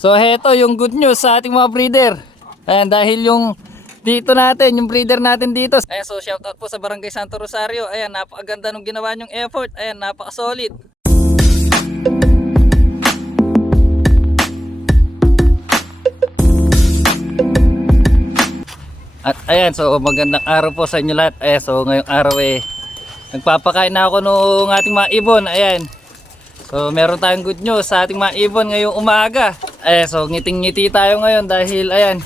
So heto yung good news sa ating mga breeder. Ayan, dahil yung dito natin, yung breeder natin dito. Ayan, so shoutout po sa Barangay Santo Rosario. Ayan, napakaganda nung ginawa nyong effort. Ayan, napaka-solid. At ayan, so magandang araw po sa inyo lahat. Ayan, so ngayong araw nagpapakain na ako nung ating mga ibon. Ayan. So meron tayong good news sa ating mga ibon ngayong umaga. Ayan, so ngiting-ngiti tayo ngayon dahil ayan.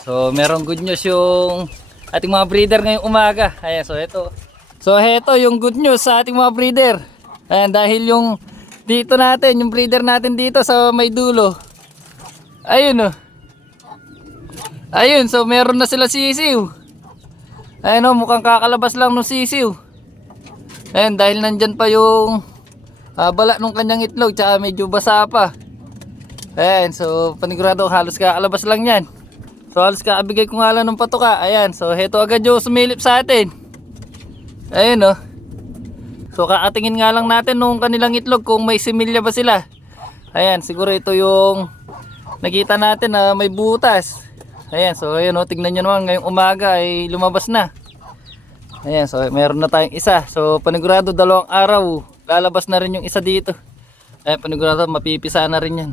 So merong good news yung ating mga breeder ngayong umaga. Ayan, so ito. So heto yung good news sa ating mga breeder. Ayan, dahil yung dito natin, yung breeder natin dito sa may dulo. Ayun oh. Ayun, so meron na sila sisiw. Ayun oh, mukhang kakalabas lang ng sisiw. Ayun, dahil nandyan pa yung bala nung kanyang itlog, tsaka medyo basa pa. Ayun, so panigurado halos kakalabas lang yan. So halos kakabigay ko nga lang ng patuka. Ayan, so heto agad yung sumilip sa atin. Ayun oh. So kakatingin nga lang natin nung kanilang itlog kung may similya ba sila. Ayan, siguro ito yung nakita natin na may butas. Ayan, so ayun o, tignan nyo naman ngayong umaga ay lumabas na. Ayan, so meron na tayong isa. So panigurado 2 araw lalabas na rin yung isa dito. Ayan, panigurado mapipisa na rin yan.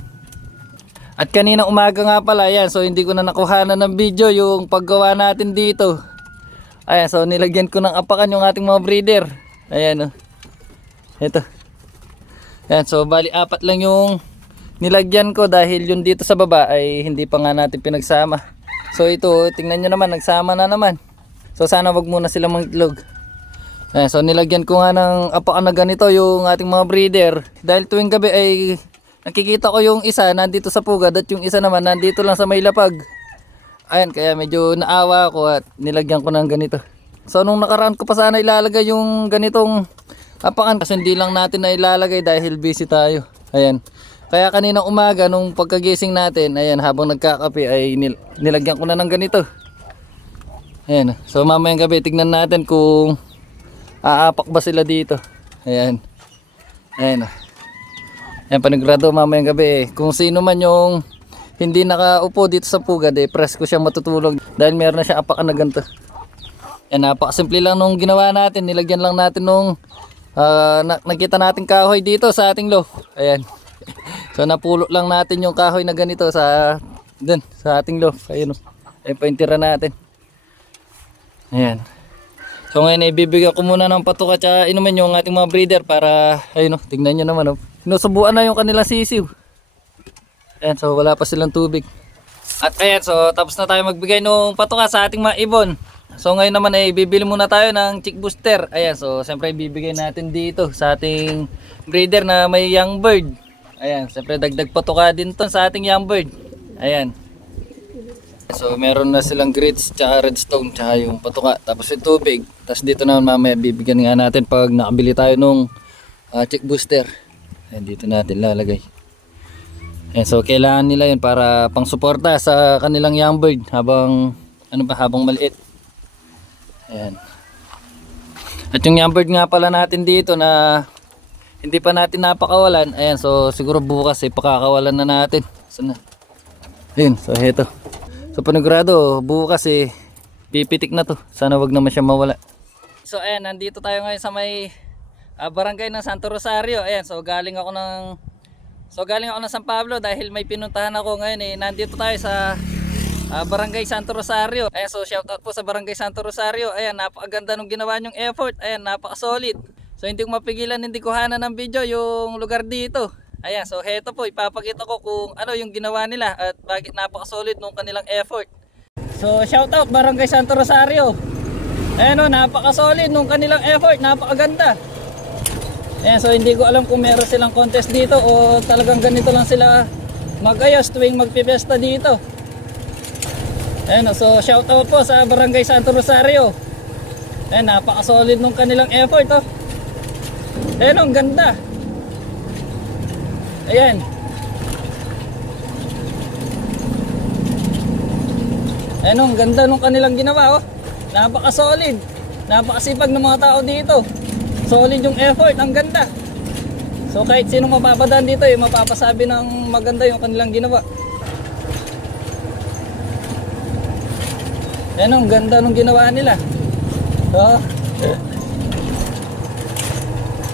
At kanina umaga nga pala, ayan, so hindi ko na nakuhanan ng video yung paggawa natin dito. Ayan, so nilagyan ko ng apakan yung ating mga breeder. Ayan o, ito. Ayan, so bali 4 lang yung nilagyan ko dahil yung dito sa baba ay hindi pa nga natin pinagsama. So ito, tingnan nyo naman, nagsama na naman. So sana wag muna sila mangitlog. Ayan, so nilagyan ko nga ng apakan na ganito yung ating mga breeder. Dahil tuwing gabi ay nakikita ko yung isa nandito sa pugad at yung isa naman nandito lang sa may lapag. Ayan, kaya medyo naawa ako at nilagyan ko ng ganito. So nung nakaraan ko pa sana ilalagay yung ganitong apakan kasi hindi lang natin na ilalagay dahil busy tayo. Ayan. Kaya kanina umaga nung pagkagising natin, ayan, habang nagkakape ay nilagyan ko na ng ganito. Ayan. So mamayang gabi tignan natin kung aapak ba sila dito. Ayan. Ayan. Ayan, panigurado mamayang gabi kung sino man yung hindi nakaupo dito sa pugad press ko siya matutulog dahil meron na siya apakan na ganito. Ayan, napakasimple lang nung ginawa natin. Nilagyan lang natin nung nakita natin kahoy dito sa ating loft. Ayan. So napulot lang natin yung kahoy na ganito sa dun sa ating loft. Ayun, ayun pa yung tira natin. Ayan. So ngayon ibibigyan ko muna ng patuka at inumin yung ating mga breeder para ayun, tingnan nyo naman. Sinusubuan na yung kanilang sisiw. Ayan, so wala pa silang tubig. At ayan, so tapos na tayo magbigay ng patuka sa ating mga ibon. So ngayon naman ay bibili muna tayo ng chick booster. Ayan, so siyempre ibibigay natin dito sa ating breeder na may young bird. Ayan, siyempre dagdag patuka din to sa ating young bird. Ayan. So meron na silang grits, tsaka redstone, tsaka yung patuka. Tapos yung tubig. Tapos dito naman mamaya bibigyan nga natin pag nakabili tayo nung chick booster. Ayan, dito natin lalagay. Ayan, so kailangan nila yun para pang suporta sa kanilang young bird habang habang maliit. Ayan. At yung young bird nga pala natin dito na hindi pa natin napakawalan. Ayan, so siguro bukas pakakawalan na natin. Sana. Ayun, so heto. So panigurado bukas pipitik na to. Sana wag naman siya mawala. So ayan, nandito tayo ngayon sa may barangay ng Santo Rosario. Ayan, so galing ako ng San Pablo dahil may pinuntahan ako ngayon. Nandito tayo sa Barangay Santo Rosario. Ayan, so shoutout po sa Barangay Santo Rosario. Ayan, napakaganda nung ginawa nyong effort. Ayan, napaka-solid. So hindi ko mapigilan, hindi kuhanan ng video yung lugar dito. Ayan, so heto po, ipapakita ko kung ano yung ginawa nila at bakit napaka-solid nung kanilang effort. So shoutout Barangay Santo Rosario. Ayan o, napaka-solid nung kanilang effort, napakaganda. Ayan, so hindi ko alam kung meron silang contest dito o talagang ganito lang sila mag-ayos tuwing magpipesta dito. Ayan o, so shoutout po sa Barangay Santo Rosario. Ayan, napaka-solid nung kanilang effort o. Ayan, ang ganda. Ayan. Ayan, ang ganda nung kanilang ginawa oh. Napaka-solid. Napakasipag ng mga tao dito. Solid yung effort, ang ganda. So kahit sinong mapapadaan dito eh, mapapasabi ng maganda yung kanilang ginawa. Ayan, ang ganda nung ginawa nila. So,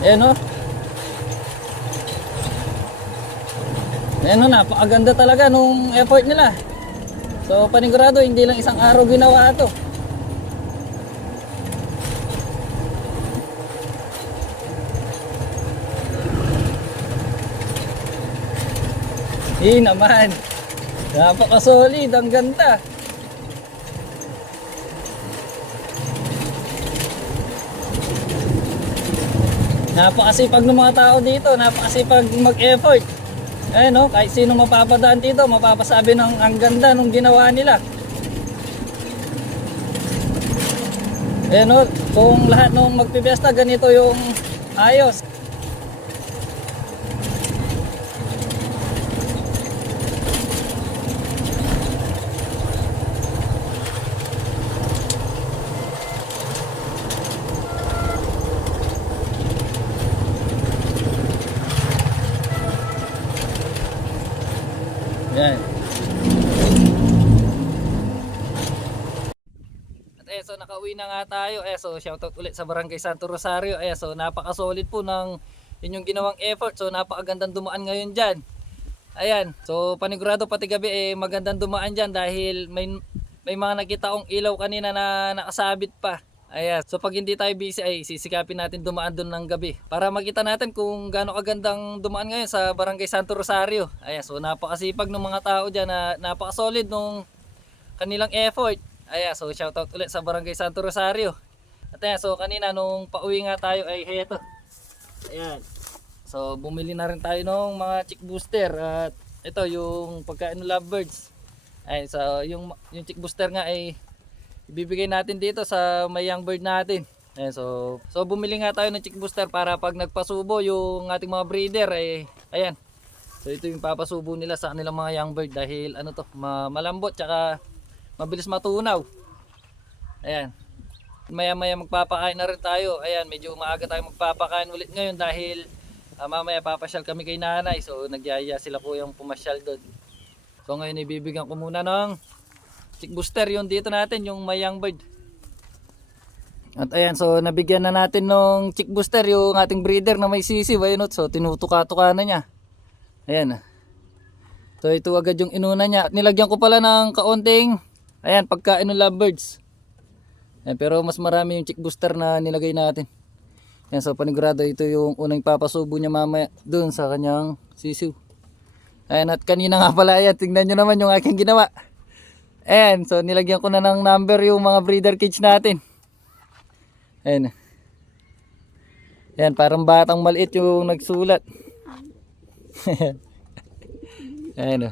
ayan o. Ayan o, napakaganda talaga nung effort nila. So panigurado, hindi lang isang araw ginawa ito. Hindi naman. Napaka-solid, ang ganda. Napakasipag ng mga tao dito, napakasipag mag-effort. Ayan o, kahit sino mapapadaan dito, mapapasabi ng ang ganda nung ginawa nila. Ayan o, kung lahat nung magpipiesta, ganito yung ayos. Yan. At so nakauwi na nga tayo. So shoutout ulit sa Barangay Santo Rosario. So napaka-solid po ng inyong ginawang effort. So napakagandang dumaan ngayon diyan. Ayan. So panigurado pati gabi magandang dumaan diyan dahil may mga nakita akong ilaw kanina na nakasabit pa. Ayan. So pag hindi tayo busy ay sisikapin natin dumaan doon ng gabi para makita natin kung gaano kagandang dumaan ngayon sa Barangay Santo Rosario. Ayan. So napakasipag ng mga tao diyan na napaka-solid nung kanilang effort. Ayan. So shoutout ulit sa Barangay Santo Rosario. At ayan, so kanina nung pauwi nga tayo ay heto. Ayan. So bumili na rin tayo ng mga chick booster at ito yung pagkain ng lovebirds. Ayan, so yung chick booster nga ay ibibigay natin dito sa may young bird natin. Ayan, so bumili nga tayo ng chick booster para pag nagpasubo yung ating mga breeder ayan. So ito yung papasubo nila sa kanilang mga young bird dahil ano to, malambot tsaka mabilis matunaw. Ayan. Maya magpapakain na rin tayo. Ayan, medyo maaga tayo magpapakain ulit ngayon dahil mamaya papasyal kami kay nanay. So nagyaya sila po yung pumasyal doon. So ngayon ibibigyan ko muna ng chick booster yung dito natin, yung may young bird. At ayan, so nabigyan na natin ng chick booster yung ating breeder na may sisiw. Ayun, so tinutuka-tuka na niya. Ayan. So ito agad yung inuna niya. Nilagyan ko pala ng kaunting ayan, pagkain ng lovebirds. Ayan, pero mas marami yung chick booster na nilagay natin. Ayan, so panigurado ito yung unang papasubo niya mamaya dun sa kanyang sisiw. Ayan, at kanina nga pala, ayan, tingnan nyo naman yung aking ginawa. Ayan, so nilagyan ko na ng number yung mga breeder cage natin. Ayan. Ayan, parang batang maliit yung nagsulat. Ayan o.